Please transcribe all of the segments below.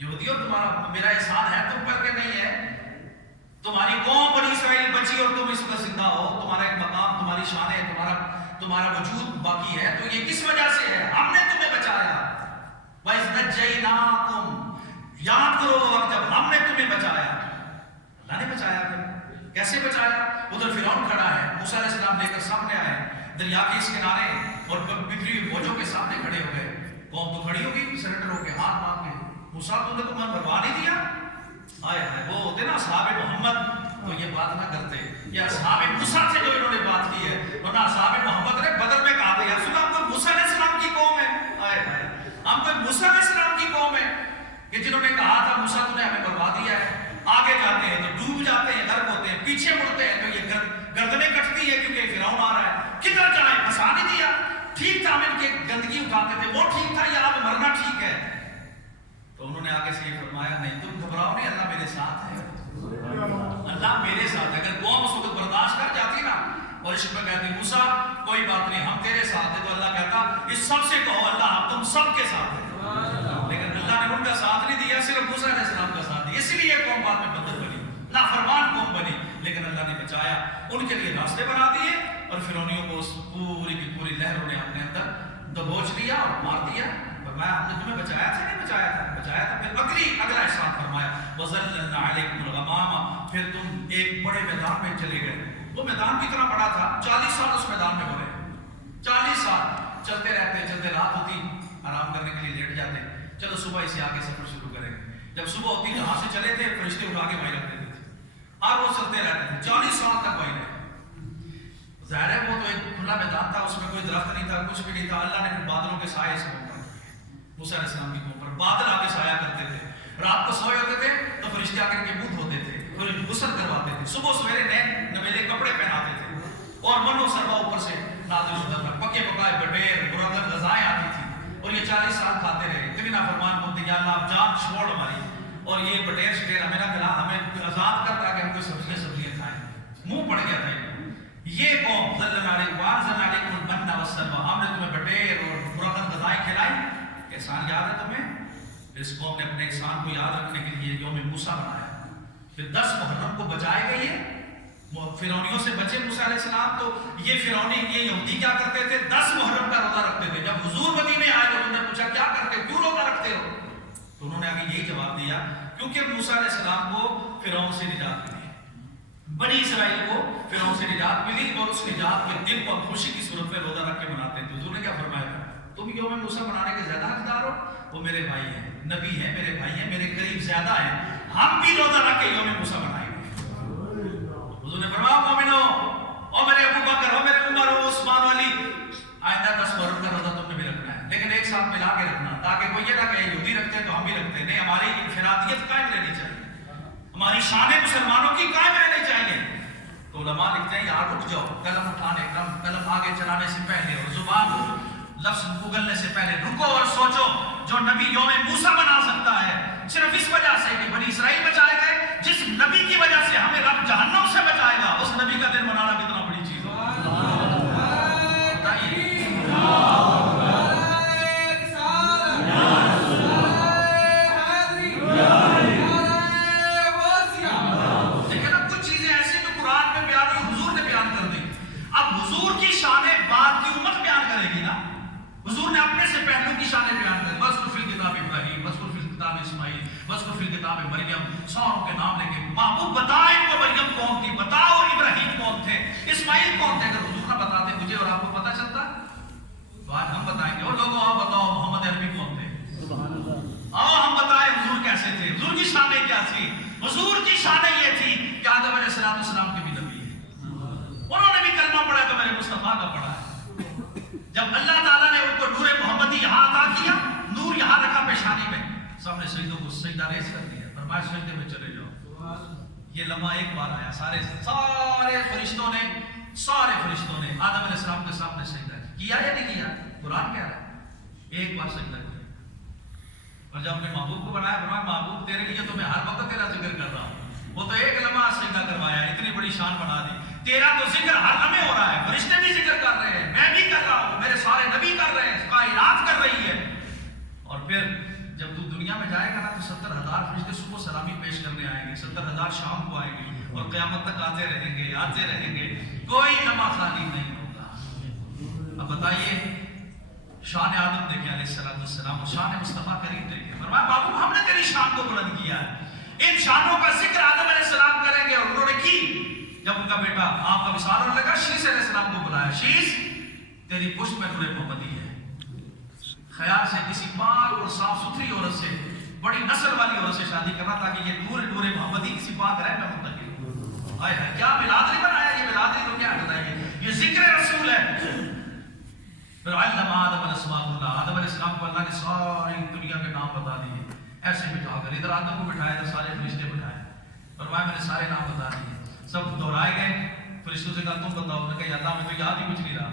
یہودیوں تمہارا میرا احسان ہے تم پر کہ نہیں ہے؟ تمہاری قوم بنی اسرائیل بچی اور تم اس پر زندہ ہو، تمہارا ایک مقام، تمہاری شان ہے، تمہارا وجود باقی ہے، تو یہ کس وجہ سے ہے؟ ہم نے تمہیں بچایا۔ وَإِذْ نَجَّيْنَاكُمْ، یاد کرو وہ وقت جب ہم نے تمہیں بچایا۔ اللہ نے بچایا۔ پھر کیسے بچایا؟ ادھر فرعون کھڑا ہے، موسیٰ علیہ السلام لے کر سامنے آئے، دریا کے اس کنارے اور بکھری ہوئی فوجوں کے سامنے کھڑے ہو گئے۔ قوم تو کھڑی ہوگی سرنڈر ہو کے، ہاتھ مانگ کے، موسیٰ تم نے تو من بھروا نہیں دیا۔ آئے ہائے، وہ ہوتے نا اصحاب محمد تو یہ بات نہ کرتے، یہ اصحاب موسیٰ تھے جو انہوں نے بات کی ہے، ورنہ اصحاب محمد نے بدر میں کہا تھا یا رسول اللہ ہم تو موسیٰ علیہ السلام کی قوم ہے۔ آئے ہائے، ہم تو موسیٰ علیہ السلام کی قوم ہے کہ جنہوں نے کہا تھا موسیٰ تو نے ہمیں بروا دیا ہے۔ آگے جاتے ہیں تو ڈوب جاتے ہیں، غرق ہوتے ہیں، پیچھے مڑتے ہیں تو یہ گردنیں کٹتی ہے کیونکہ فرعون آ رہا ہے، کدھر جائیں، پھنسا نہیں دیا۔ ٹھیک تھا ہم ان کے گندگی اٹھاتے تھے، وہ ٹھیک تھا یا اب مرنا ٹھیک ہے؟ تو انہوں نے آگے سے یہ فرمایا نہیں تم گھبراؤ نہیں، اللہ میرے ساتھ ہے، اللہ میرے ساتھ ہے۔ اگر قوم اس وقت برداشت کر جاتی نا اور عشق میں کہتی موسیٰ کوئی بات نہیں ہم تیرے ساتھ ہیں، تو اللہ کہتا اس سب سے کہو اللہ ہم تم سب کے ساتھ ہیں۔ لیکن اللہ نے ان کا ساتھ نہیں دیا، صرف موسیٰ علیہ السلام کا ساتھ دیا، اس لیے قوم بعد میں بدر بنی، نافرمان قوم بنی، لیکن اللہ نے بچایا، ان کے لیے راستے بنا دیے اور فرعونیوں کو اس پوری کی پوری لہروں نے اپنے اندر دبوچ لیا اور مار دیا۔ فرمایا ہم نے تمہیں بچایا تھا نہیں بچایا تھا؟ بچایا تھا۔ پھر اگلا احسان فرمایا وَظَلَّلْنَا عَلَيْكُمُ الْغَمَامَ، پھر تم ایک بڑے میدان میں چلے گئے۔ وہ میدان بھی اتنا بڑا تھا، 40 سال اس میدان میں ہو رہے، 40 سال چلتے رہتے، چلتے رات ہوتی آرام کرنے کے لیے لیٹ جاتے، چلو صبح اسے آگے سفر شروع کریں گے۔ جب صبح ہوتی جہاں سے چلے تھے فرشتے اٹھا کے وہیں رکھ دیتے تھے اور وہ چلتے رہتے تھے 40 سال تک وہیں رہے۔ ظاہر ہے وہ تو ایک کھلا میدان تھا، اس میں کوئی درخت نہیں تھا، کچھ بھی نہیں تھا۔ اللہ نے بادلوں کے سائے سے موسیٰ علیہ السلام کی قوم پر بادل آگے سایہ کرتے تھے، رات کو سوئے ہوتے تھے تو فرشتے آ کر کے منہ دھوتے تھے، پھر غسل کرواتے تھے، صبح سویرے نئے نویلے کپڑے پہناتے تھے اور من و سرما اوپر سے نازل ہوتا تھا، پکے پکائے بٹیر مرغن غذائیں آتی تھی اور یہ 40 سال کھاتے رہے۔ کبھی نافرمان بولتے یا اللہ اب جان چھوڑ ہماری، اور یہ بٹیر شٹیر ہمیں نہ کھلا، ہمیں آزاد کر تاکہ ہم کوئی سبزیاں کھائیں۔ منہ پڑ گیا تھا یہ قوم ظلنا علیکم المن والسلویٰ، ہم نے تمہیں بٹیر اور مرغن غذائیں کھلائی۔ احسان یاد ہے تمہیں؟ اس قوم نے اپنے احسان کو یاد رکھنے کے لیے یوم موسیٰ بنایا۔ پھر 10 محرم کو بچائے گئے، یہ فرعونیوں سے بچے موسیٰ علیہ السلام۔ تو یہ فرعونی یہ یہودی کیا کرتے تھے؟ 10 محرم کا روزہ رکھتے تھے۔ جب حضور مدینے آئے تو انہوں نے پوچھا کیا کرتے، کیوں روزہ رکھتے ہو؟ تو انہوں نے آگے یہی جواب دیا کیونکہ موسیٰ علیہ السلام کو فرعون سے نجات ملی، بنی اسرائیل کو فرعون سے نجات ملی، اور اس نجات کے دن کو خوشی کی صورت میں روزہ رکھ کے مناتے ہیں۔ حضور نے کیا فرمایا؟ تم یوم موسیٰ منانے کے زیادہ حقدار ہو، وہ میرے بھائی ہیں، نبی ہیں، میرے بھائی ہیں، میرے قریب زیادہ ہیں، ہم بھی روزہ رکھ کے یوم موسیٰ منائیں گے۔ حضور نے فرمایا مومنو، او میرے ابو بکر، او میرے عمر، او عثمان علی، آئندہ 10 محرم کا روزہ تم نے بھی رکھنا ہے، لیکن ایک ساتھ ملا کے رکھنا، تاکہ کوئی یہ نہ کہ یہودی رکھتے ہیں تو ہم بھی رکھتے ہیں، نہیں، ہماری انفرادیت قائم رہنی چاہیے، ہماری شان مسلمانوں کی قائم رہنی چاہیے۔ تو علماء لکھتے ہیں یار رک جاؤ، قلم اٹھانے قلم آگے چلانے سے پہلے اور زبان لفظ اگلنے سے پہلے رکو اور سوچو، جو نبی یوم موسیٰ بنا سکتا ہے صرف اس وجہ سے کہ بنی اسرائیل بچائے گئے، جس نبی کی وجہ سے ہمیں رب جہنم سے بچائے گا، اس نبی کا دن منانا کتنا بڑی چیز ہے۔ لیکن اب کچھ چیزیں ایسی جو قرآن میں بیان ہوئی، حضور نے بیان کر دی۔ اب حضور کی شانیں بعد کی امت بیان کرے گی نا، حضور نے اپنے سے پہلو کی شانیں بیان کر، وذکر فی الکتاب ابراہیم، وذکر فی الکتاب اسماعیل، وذکر فی الکتاب مریم، ساروں کے نام لے کے محبوب بتا ان کو مریم کون تھی، بتاؤ ابراہیم کون تھے، اسماعیل کون تھے۔ اگر حضور نہ بتاتے مجھے اور آپ کو پتہ چلتا تو آج ہم بتائیں گے، اور لوگوں آؤ بتاؤ محمد عربی کون تھے، آؤ ہم بتائیں حضور کیسے تھے، حضور کی شانیں کیا تھی۔ حضور کی شانیں یہ تھی کہ آدم علیہ السلام کے بھی نبی ہیں، انہوں نے بھی کلمہ پڑھا تو میرے مصطفیٰ کا پڑھا ہے۔ جب اللہ تعالیٰ نے ان کو نور محمدی یہاں عطا کیا، نور یہاں رکھا پیشانی میں، سامنے سجدوں کو سجدہ ریز کر دیا، فرمایا سجدے میں چلے جاؤ۔ یہ لمحہ ایک بار آیا، سارے فرشتوں نے آدم علیہ السلام کے سامنے سجدہ کیا یا نہیں کیا؟ قرآن کہہ رہا ہے ایک بار سجدہ کیا، اور جب اپنے محبوب کو بنایا فرمایا محبوب تیرے لیے تو میں ہر وقت تیرا ذکر کر رہا ہوں، وہ تو ایک لمحہ سجدہ کروایا، اتنی بڑی شان بنا دی، تیرا تو ذکر ہر لمحے ہو رہا ہے، فرشتے بھی ذکر کر رہے ہیں، میں بھی کر رہا ہوں، میرے سارے نبی کر رہے ہیں، کائنات کر رہی ہے۔ اور پھر جب تو دنیا میں جائے گا نا تو 70,000 فرشتے صبح سلامی پیش کرنے آئیں گے، 70,000 شام کو آئیں گے اور قیامت تک آتے رہیں گے، کوئی لمحہ خالی نہیں ہوگا۔ اب بتائیے شان آدم دیکھیں علیہ السلام اور شان مصطفیٰ کریم دیکھیں، فرمایا بابو ہم نے تیری شان کو بلند کیا ہے، ان شانوں کا ذکر آدم علیہ السلام کریں گے، اور انہوں نے کی۔ جب ان کا بیٹا آپ کا وصال ہونے لگا، شیس علیہ السلام کو بلایا، شیس تیری پشت میں نور محمدی ہے، خیال سے کسی پاک اور صاف ستھری عورت سے، بڑی نسل والی عورت سے شادی کرنا تاکہ یہ نور محمدی کسی پاک رہ میں منتقل ہو۔ آئے ہے کیا بلادری بنایا، یہ بلادری تو کیا بتائیے، یہ ذکر رسول ہے۔ پھر علم آدم الاسماء کلها، آدم علیہ السلام کو اللہ نے ساری دنیا کے نام بتا دیے، ایسے بٹھا کر ادھر آدم کو بٹھایا، ادھر سارے فرشتے بٹھائے، فرمایا میں نے سارے نام بتا دیے، سب دہرائے گئے۔ فرشتوں سے کہا تم بتاؤ، انہوں نے کہا اللہ میں تو یاد ہی کچھ نہیں رہا۔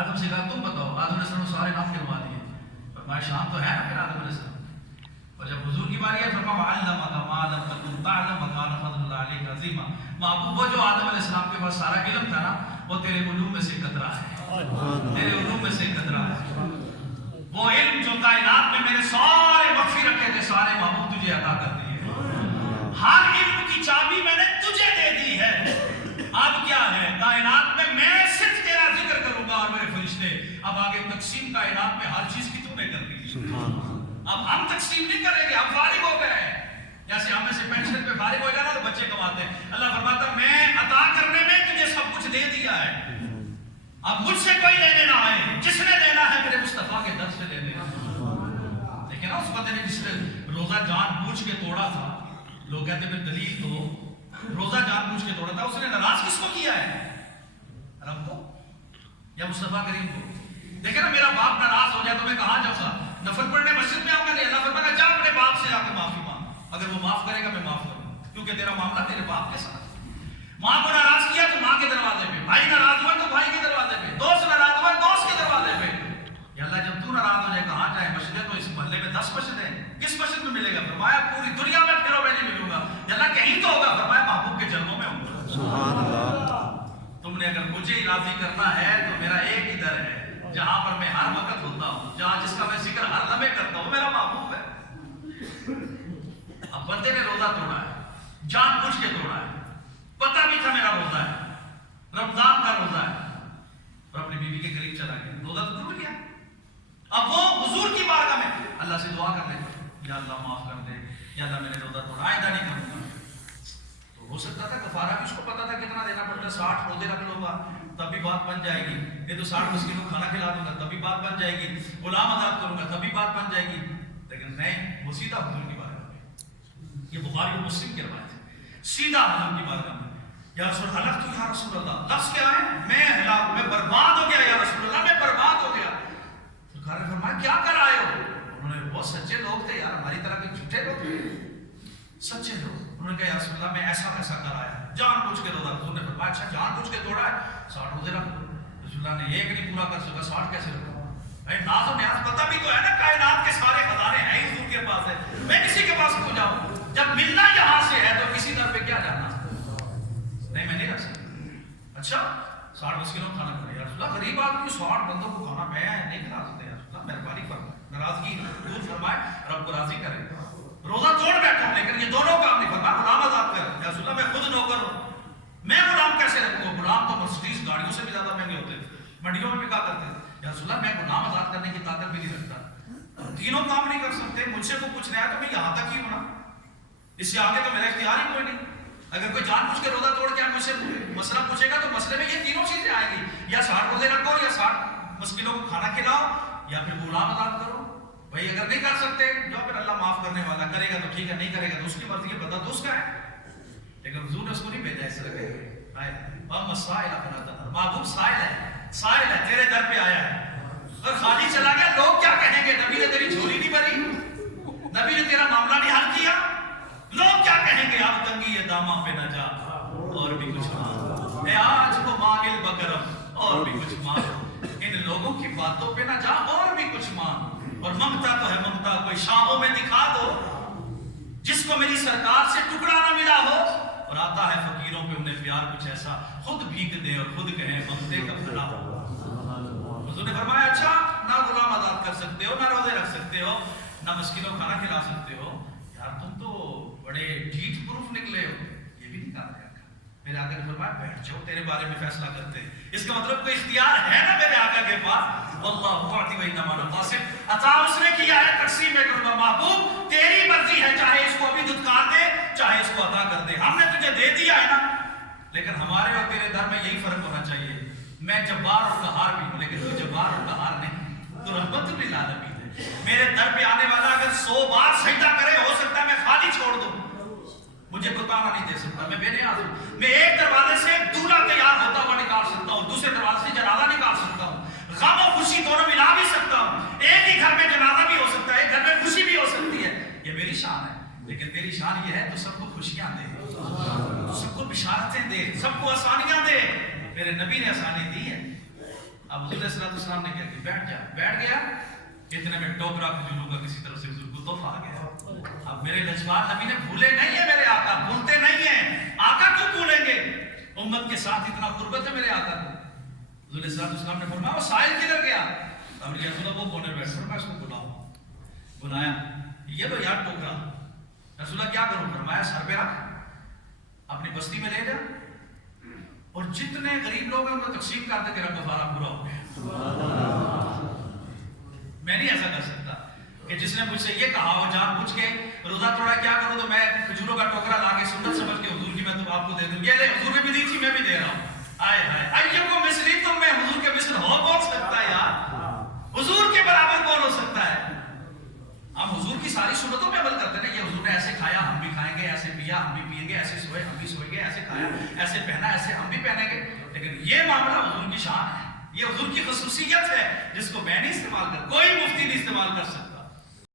آدم سے کہا تم بتاؤ، آدم علیہ السلام سارے نام گنوا دیے، فرمایا شان تو ہے نا پھر آدم علیہ السلام۔ اور جب حضور کی باری ہے فرمایا علمک ما لم تکن تعلم وکان فضل اللہ علیک عظیما، محبوب وہ جو آدم علیہ السلام کے پاس سارا علم تھا نا، وہ تیرے علوم میں سے قطرہ ہے، تیرے علوم میں سے قطرہ ہے۔ وہ علم جو کائنات میں میرے سارے مخفی رکھے تھے، سارے محبوب تجھے عطا کر دیے، ہر علم کی چابی میں نے تجھے دے دی ہے۔ اب کیا ہے کائنات میں صرف تیرا ذکر کروں گا اور میرے فرشتے، اب آگے تقسیم کائنات میں ہر چیز کی تو نے کر دی، اب ہم تقسیم نہیں کریں گے، ہم فارغ ہو گئے ہیں۔ جیسے ہم میں سے پینشن پہ فارغ ہو جانا تو بچے کماتے ہیں، اللہ فرماتا میں عطا کرنے میں تجھے سب کچھ دے دیا ہے، اب مجھ سے کوئی لینے نہ آئے، جس نے لینا ہے میرے مصطفیٰ کے در سے لینے۔ لیکن اس بندے نے جس نے روزہ جان بوجھ کے توڑا تھا، لوگ کہتے ہیں دلیل تو روزہ جان بوجھ کے توڑا تھا، اس نے ناراض کس کو کیا ہے، رب کو یا مصطفیٰ کریم کو؟ دیکھیں نا میرا باپ ناراض ہو جائے تو میں کہاں جاؤں گا، نفل پڑھنے مسجد میں آؤں گا؟ نہیں، اللہ فرماتا جا اپنے باپ سے جا کے معافی مانگ، اگر وہ معاف کرے گا میں معاف کروں گا، کیونکہ تیرا معاملہ تیرے باپ کے ساتھ۔ ماں کو ناراض کیا تو ماں کے دروازے پہ، بھائی ناراض ہوا تو بھائی کے دروازے پہ، دوست ناراض ہوا دوست کے دروازے پہ۔ یا اللہ جب تو ناراض ہو جائے کہاں جائے، مسجد تو اس محلے میں 10 مسجد ہیں، کس مسجد میں ملے گا؟ فرمایا پوری دنیا میں پھرو میں نہیں ملوں گا۔ یا اللہ کہیں تو ہوگا، فرمایا محبوب کے جنموں میں ہوں گا۔ سبحان اللہ۔ تم نے اگر مجھے ہی راضی کرنا ہے تو میرا ایک ہی در ہے جہاں پر میں ہر وقت ہوتا ہوں، جہاں جس کا میں ذکر ہر لمحے کرتا ہوں، میرا محبوب ہے۔ اب بندے نے روزہ توڑا ہے، جان بوجھ کے توڑا ہے، پتہ بھی تھا میرا روزہ ہے، رمضان کا روزہ ہے، اور اپنی بیوی کے قریب چلا گیا، روزہ تو ٹوٹ گیا۔ اب وہ حضور کی بارگاہ میں اللہ سے دعا کر لے، یا اللہ معاف کر دے، یا اللہ میں نے روزہ توڑا، آئندہ نہیں کروں گا۔ تو ہو سکتا تھا کفارہ بھی اس کو پتا تھا کتنا دینا پڑتا ہے، 60 روزے رکھ لوں گا تب بھی بات بن جائے گی، یہ تو 60 مسکینوں کو کھانا کھلا دوں گا تب بھی بات بن جائے گی، غلام آزاد کروں گا تب بھی بات بن جائے گی، لیکن نہیں، وہ سیدھا حضور کی بارگاہ میں، یہ بخاری و مسلم کی روایت ہے، سیدھا حضور کی بارگاہ میں، یا رسول اللہ تو یا رسول اللہ، لفظ کیا ہے؟ میں ہلاک، میں برباد ہو گیا، یا رسول اللہ میں برباد ہو گیا۔ سرکار نے فرمایا کیا کر آئے ہو؟ انہوں نے بہت سچے لوگ تھے یار، ہماری طرح کے جھوٹے لوگ تھے، سچے لوگ۔ انہوں نے کہا یا رسول اللہ میں ایسا ویسا کر آیا، جان بوجھ کے روزہ۔ حضور نے فرمایا اچھا جان بوجھ کے توڑا ہے، 60 روزے رکھ دو۔ رسول اللہ نے ایک نہیں پورا کر سکا، 60 کیسے رکھا؟ بھائی ناز و نیاز پتہ بھی تو ہے نا، کائنات کے سارے خزانے ہیں حضور کے پاس ہے، میں کسی کے پاس کیوں جاؤں؟ جب ملنا یہاں سے ہے تو کسی در پہ کیا جانا؟ نہیں میں نہیں رکھ سکتا۔ اچھا 60 مسکینوں کو کھانا کھلایا، یا رسول اللہ غریب آدمی 60 بندوں کو کھانا میں نہیں کھلا سکتے، یا رسول اللہ مہربانی فرمائے، ناراضگی دور فرمائے، رب کو راضی کرے۔ روزہ توڑ بیٹھا لیکن یہ دونوں کام نہیں فرمایا، غلام آزاد کر، یا رسول اللہ میں خود نوکر ہوں، میں غلام کیسے رکھوں گا؟ غلام تو مرسڈیز گاڑیوں سے بھی زیادہ مہنگے ہوتے تھے، منڈیوں میں بھی کہا کرتے تھے، یا رسول اللہ میں غلام آزاد کرنے کی طاقت بھی نہیں رکھتا، تینوں کام نہیں کر سکتے، مجھ سے کوئی پوچھنے آیا تو میں یہاں تک ہی ہونا، اس سے آگے تو میرا اختیار ہی کوئی نہیں۔ اگر کوئی جان بوجھ کے روزہ توڑ کے مجھ سے مسئلہ پوچھے گا تو مسئلے میں یہ تینوں چیزیں آئیں گی، یا 60 روزے رکھو، یا 60 مسکینوں کو کھانا کھلاؤ، یا پھر غلام آزاد کرو۔ بھائی اگر نہیں کر سکتے جو پھر اللہ معاف کرنے والا، کرے گا تو ٹھیک ہے، نہیں کرے گا تو اس کی مرضی ہے، بدلہ تو اس کا ہے، لیکن حضور نے اس کو نہیں بھیجا اس طرح کہ محبوب سائل ہے، سائل ہے، تیرے در پہ آیا ہے، اور خالی چلا گیا لوگ کیا کہیں گے؟ نبی نے تیری جھولی نہیں بھری، نبی نے تیرا معاملہ نہیں حل کیا، لوگ کیا کہیں گے؟ اب تنگی ہے داماں پہ نہ جا اور بھی کچھ مانگ، اے آج کو مانگل بکرم اور بھی کچھ مانگ، ان لوگوں کی باتوں پہ نہ جا اور بھی کچھ مانگ، اور ممتا تو ہے ممتا کوئی شاموں میں دکھا دو، جس کو میری سرکار سے ٹکڑا نہ ملا ہو، اور آتا ہے فقیروں پہ انہیں پیار کچھ ایسا، خود بھیگ دے اور خود کہیں ممتے کا بھلا ہو۔ حضور نے فرمایا اچھا نہ غلام آزاد کر سکتے ہو، نہ روزے رکھ سکتے ہو، نہ مسکینوں کو کھانا کھلا سکتے ہو، یار تم تو بڑے ڈھیٹ پروف نکلے ہو، یہ بھی نہیں کہا میرے آقا۔ میرے آقا نے فرمایا بیٹھ جاؤ، تیرے بارے میں فیصلہ کرتے ہیں۔ اس کا مطلب کوئی اختیار ہے نا میرے آقا کے پاس۔ واللہ معطی و انما القاسم، عطا اس نے کیا ہے، تقسیم میں کروں گا۔ محبوب تیری مرضی ہے، چاہے اس کو ابھی دھتکار دے، چاہے اس کو عطا کر دے، ہم نے تجھے دے دیا ہے نا۔ لیکن ہمارے اور تیرے در میں یہی فرق ہونا چاہیے، میں جبار اور قہار بھی ہوں، لیکن تو جبار اور قہار نہیں، تو رحمت للعالمین ہے۔ میرے در پہ آنے والا اگر 100 بار سجدہ کرے، ہو سکتا ہے میں خالی چھوڑ دوں، مجھے کوئی تانا نہیں دے سکتا، میں بے نیاز ہوں۔ میں ایک دروازے سے دولہا تیار ہوتا ہوا نکال سکتا ہوں، دوسرے دروازے سے جنازہ نکال سکتا ہوں، غم و خوشی دونوں ملا بھی سکتا ہوں، ایک ہی گھر میں جنازہ بھی ہو سکتا ہے، ایک گھر میں خوشی بھی ہو سکتی ہے۔ یہ میری شان ہے، لیکن میری شان یہ ہے تو سب کو خوشیاں دے، تو سب کو بشارتیں دے، سب کو آسانیاں دے۔ میرے نبی نے آسانی دی ہے۔ اب حضور صلی اللہ علیہ وسلم نے کیا کہ بیٹھ جا، بیٹھ گیا، اتنے میں ٹوکرا کھجوروں کا کسی طرف سے حضور کو تحفہ آ گیا۔ اب میرے لجپال نبی نے بھولے نہیں ہے میرے آقا، بھولتے نہیں ہیں، آقا کیوں بھولیں گے؟ امت کے ساتھ اتنا قربت ہے میرے آقا کو۔ حضور صلی اللہ علیہ وسلم نے فرمایا وہ سائل کدھر گیا؟ اب نے کہا وہ کونے بیٹھ کر، میں اس کو بلاؤں، بلایا، یہ تو یار ٹوکرا، رسول اللہ کیا کروں؟ فرمایا سر پہ رکھ، اپنی بستی میں لے جا، اور جتنے غریب لوگ ہیں ان کو تقسیم کر دے، تیرا کفارہ پورا ہو گیا۔ میں نہیں ایسا کر سکتا کہ جس نے مجھ سے یہ کہا ہو جان بوجھ کے روزہ توڑا کیا کروں، تو میں کھجوروں کا ٹوکرا لا کے سنت سمجھ کے حضور کی میں تو آپ کو دے دوں، یہ لے حضور نے بھی دی تھی میں بھی دے رہا ہوں۔ آئے ہائے ایوب مصری تم میں حضور کے مثل ہو کون سکتا ہے یار؟ حضور کے برابر کون ہو سکتا ہے؟ ہم حضور کی ساری سنتوں پہ عمل کرتے ہیں، یہ حضور نے ایسے کھایا ہم بھی کھائیں گے، ایسے پیا ہم بھی پیئیں گے، ایسے سوئے ہم بھی سوئیں گے، ایسے کھایا ایسے پہنا ایسے ہم بھی پہنیں گے۔ لیکن یہ معاملہ حضور کی شان ہے، یہ حضور کی خصوصیت ہے جس کو میں نہیں استعمال کر، کوئی مفتی نہیں استعمال کر سکتا۔